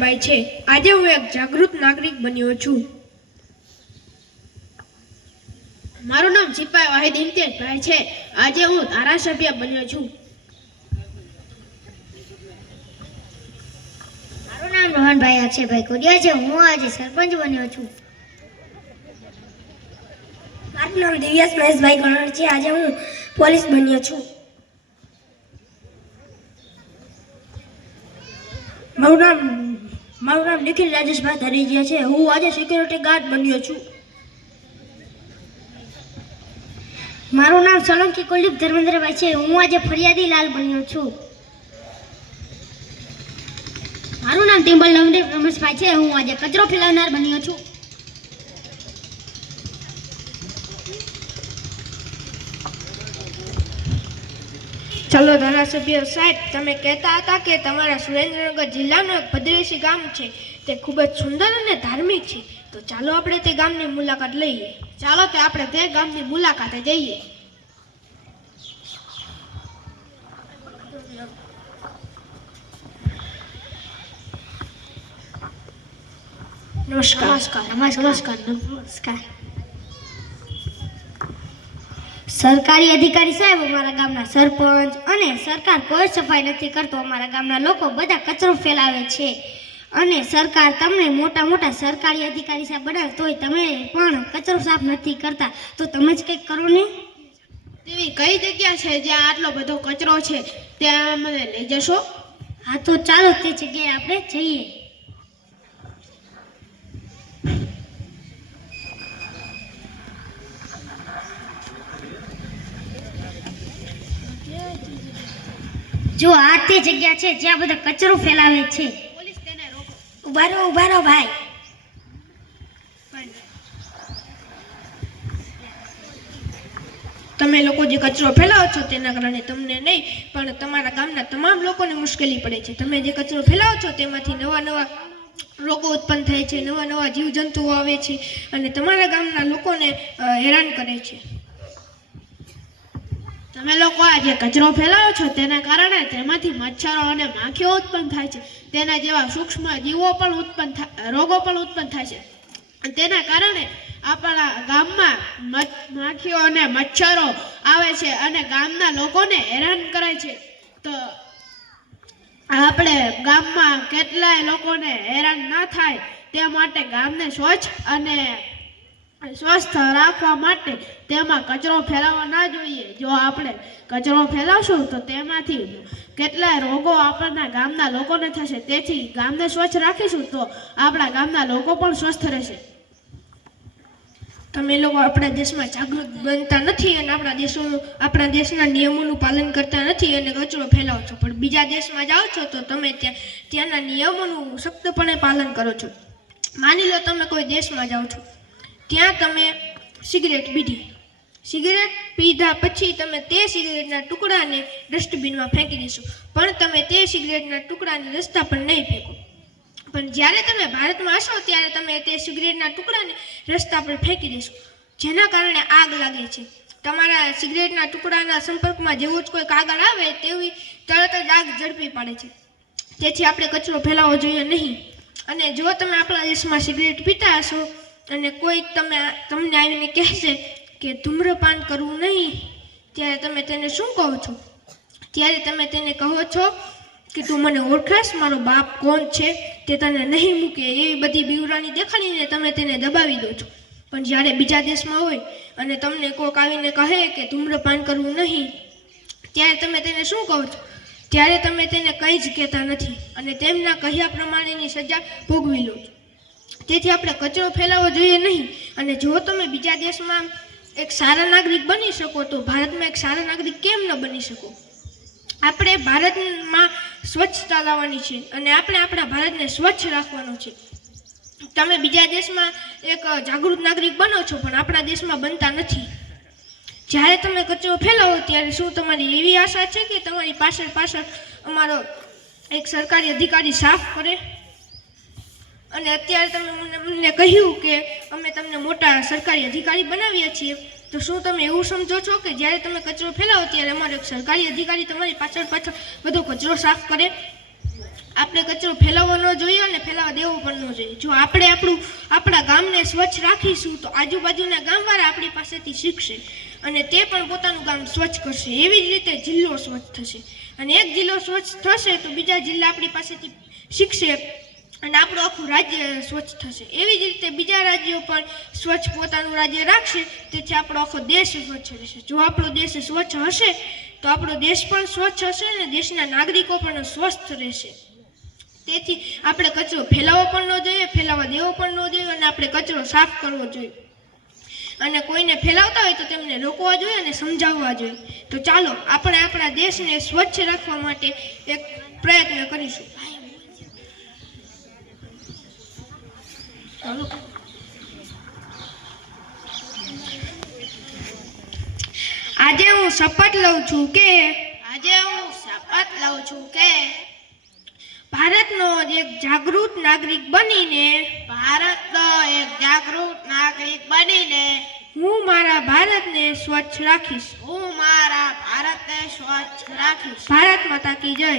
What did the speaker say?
ધર્મેન્દ્રભાઈ છે। આજે હું એક જાગૃત નાગરિક બન્યો છું। મારું નામ સિપાઈ વાહિદ ઇમ્તિયાઝભાઈ છે। આજે હું ધારાસભ્ય બન્યો છું। મારું નામ રોહનભાઈ અક્ષયભાઈ કોડિયા છે। હું આજે સરપંચ બન્યો છું। મારું નામ દિવ્યાસ મહેશભાઈ ગણણ છે। આજે હું પોલીસ બન્યો છું। મારું નામ નિખિલ રાજેશભાઈ ધરીજીયા છે। હું આજે સિક્યુરિટી ગાર્ડ બન્યો છું। મારું નામ સોલંકી કુલદીપ ધર્મેન્દ્રભાઈ છે। હું આજે ફરિયાદી લાલ બન્યો છું। મારું નામ ટિમ્બલ નવદેવ રમેશભાઈ છે। હું આજે કચરો ફેલાવનાર બન્યો છું। ચાલો ધારાસભ્ય સાહેબ, તમે કહેતા હતા કે તમારા સુરેન્દ્રનગર જિલ્લાનું એક ભદ્રેશી ગામ છે, તે ખૂબ જ સુંદર અને ધાર્મિક છે। તો ચાલો આપણે તે ગામની મુલાકાત લઈએ। ચાલો તે આપણે તે ગામની મુલાકાતે જઈએ। નમસ્કાર। સરકારી અધિકારી સાહેબ, અમારા ગામના સરપંચ અને સરકાર કોઈ સફાઈ નથી કરતો। અમારા ગામના લોકો બધા કચરો ફેલાવે છે અને સરકાર તમને મોટા મોટા સરકારી અધિકારી સાહેબ બનાવે તોય તમે પણ કચરો સાફ નથી કરતા। તો તમે જ કંઈક કરો ને। તેવી કઈ જગ્યા છે જ્યાં આટલો બધો કચરો છે, ત્યાં મને લઈ જશો? હા, તો ચાલો તે જગ્યાએ આપણે જઈએ। જો આ તે જગ્યા છે જ્યાં બધા કચરો ફેલાવે છે। પોલીસ તેને રોકો। ઉભા રહો ભાઈ। તમે લોકો જે કચરો ફેલાવો છો તેના કારણે તમને નહીં પણ તમારા ગામના તમામ લોકોને મુશ્કેલી પડે છે। તમે જે કચરો ફેલાવો છો તેમાંથી નવા નવા રોગો ઉત્પન્ન થાય છે, નવા નવા જીવજંતુઓ આવે છે અને તમારા ગામના લોકોને હેરાન કરે છે। તમે લોકો આ જે કચરો ફેલાવો છો તેના કારણે તેમાંથી મચ્છરો અને માખીઓ ઉત્પન્ન થાય છે। તેના જેવા સૂક્ષ્મ જીવો પણ રોગો પણ ઉત્પન્ન થાય છે। તેના કારણે આપણા ગામમાં માખીઓ અને મચ્છરો આવે છે અને ગામના લોકોને હેરાન કરે છે। તો આપણે ગામમાં કેટલાય લોકોને હેરાન ન થાય તે માટે ગામને સ્વચ્છ અને સ્વસ્થ રાખવા માટે તેમાં કચરો ફેલાવવો ના જોઈએ। જો આપણે કચરો ફેલાવશું તો તેમાંથી કેટલાય રોગો આપણા ગામના લોકોને થશે। તેથી ગામને સ્વચ્છ રાખીશું તો આપણા ગામના લોકો પણ સ્વસ્થ રહેશે। તમે લોકો આપણા દેશમાં જાગૃત બનતા નથી અને આપણા દેશના નિયમોનું પાલન કરતા નથી અને કચરો ફેલાવો છો, પણ બીજા દેશમાં જાઓ છો તો તમે ત્યાંના નિયમોનું સખ્તપણે પાલન કરો છો। માની લો તમે કોઈ દેશમાં જાઓ છો, ત્યાં તમે સિગરેટ પીધા પછી તમે તે સિગરેટના ટુકડાને ડસ્ટબિનમાં ફેંકી દેશો, પણ તમે તે સિગરેટના ટુકડાને રસ્તા પર નહીં ફેંકો। પણ જ્યારે તમે ભારતમાં હશો ત્યારે તમે તે સિગરેટના ટુકડાને રસ્તા પર ફેંકી દેશો, જેના કારણે આગ લાગે છે। તમારા સિગરેટના ટુકડાના સંપર્કમાં જેવું જ કોઈ કાગળ આવે તેવી તરત જ આગ ઝડપી પાડે છે। તેથી આપણે કચરો ફેલાવવો જોઈએ નહીં। અને જો તમે આપણા દેશમાં સિગરેટ પીતા હશો અને કોઈ તમને આવીને કહેશે કે ધૂમ્રપાન કરવું નહીં, ત્યારે તમે તેને શું કહો છો? ત્યારે તમે તેને કહો છો કે તું મને ઓળખાશ, મારો બાપ કોણ છે તે તને નહીં મૂકે, એવી બધી બીવરાની દેખાડીને તમે તેને દબાવી દો છો। પણ જ્યારે બીજા દેશમાં હોય અને તમને કોઈક આવીને કહે કે ધૂમ્રપાન કરવું નહીં, ત્યારે તમે તેને શું કહો છો? ત્યારે તમે તેને કંઈ જ કહેતા નથી અને તેમના કહ્યા પ્રમાણેની સજા ભોગવી લો છો। તેથી આપણે કચરો ફેલાવવો જોઈએ નહીં। અને જો તમે બીજા દેશમાં એક સારા નાગરિક બની શકો તો ભારતમાં એક સારા નાગરિક કેમ ન બની શકો? આપણે ભારતમાં સ્વચ્છતા લાવવાની છે અને આપણે આપણા ભારતને સ્વચ્છ રાખવાનો છે। તમે બીજા દેશમાં એક જાગૃત નાગરિક બનો છો પણ આપણા દેશમાં બનતા નથી। જ્યારે તમે કચરો ફેલાવો ત્યારે શું તમારી એવી આશા છે કે તમારી પાછળ અમારો એક સરકારી અધિકારી સાફ કરે? અને અત્યારે તમે મને કહ્યું કે અમે તમને મોટા સરકારી અધિકારી બનાવ્યા છીએ, તો શું તમે એવું સમજો છો કે જ્યારે તમે કચરો ફેલાવો ત્યારે અમારો એક સરકારી અધિકારી તમારી પાછળ બધો કચરો સાફ કરે? આપણે કચરો ફેલાવવો ન જોઈએ અને ફેલાવા દેવો પણ ન જોઈએ. જો આપણે આપણા ગામને સ્વચ્છ રાખીશું તો આજુબાજુના ગામવાળા આપણી પાસેથી શીખશે અને તે પણ પોતાનું ગામ સ્વચ્છ કરશે. એવી જ રીતે જિલ્લો સ્વચ્છ થશે અને એક જિલ્લો સ્વચ્છ થશે તો બીજા જિલ્લા આપણી પાસેથી શીખશે અને આપણું આખું રાજ્ય સ્વચ્છ થશે. એવી જ રીતે બીજા રાજ્યો પણ સ્વચ્છ પોતાનું રાજ્ય રાખશે તેથી આપણો આખો દેશ સ્વચ્છ રહેશે. જો આપણો દેશ સ્વચ્છ હશે તો આપણો દેશ પણ સ્વચ્છ હશે અને દેશના નાગરિકો પણ સ્વસ્થ રહેશે. તેથી આપણે કચરો ફેલાવવો પણ ન જોઈએ, ફેલાવા દેવો પણ ન જોઈએ અને આપણે કચરો સાફ કરવો જોઈએ અને કોઈને ફેલાવતા હોય તો તેમને રોકવા જોઈએ અને સમજાવવા જોઈએ. તો ચાલો આપણે આપણા દેશને સ્વચ્છ રાખવા માટે એક પ્રયત્ન કરીશું. આજે હું શપથ લઉં છું કે ભારતનો એક જાગૃત નાગરિક બનીને હું મારા ભારતને સ્વચ્છ રાખીશ. ભારત માતા કી જય.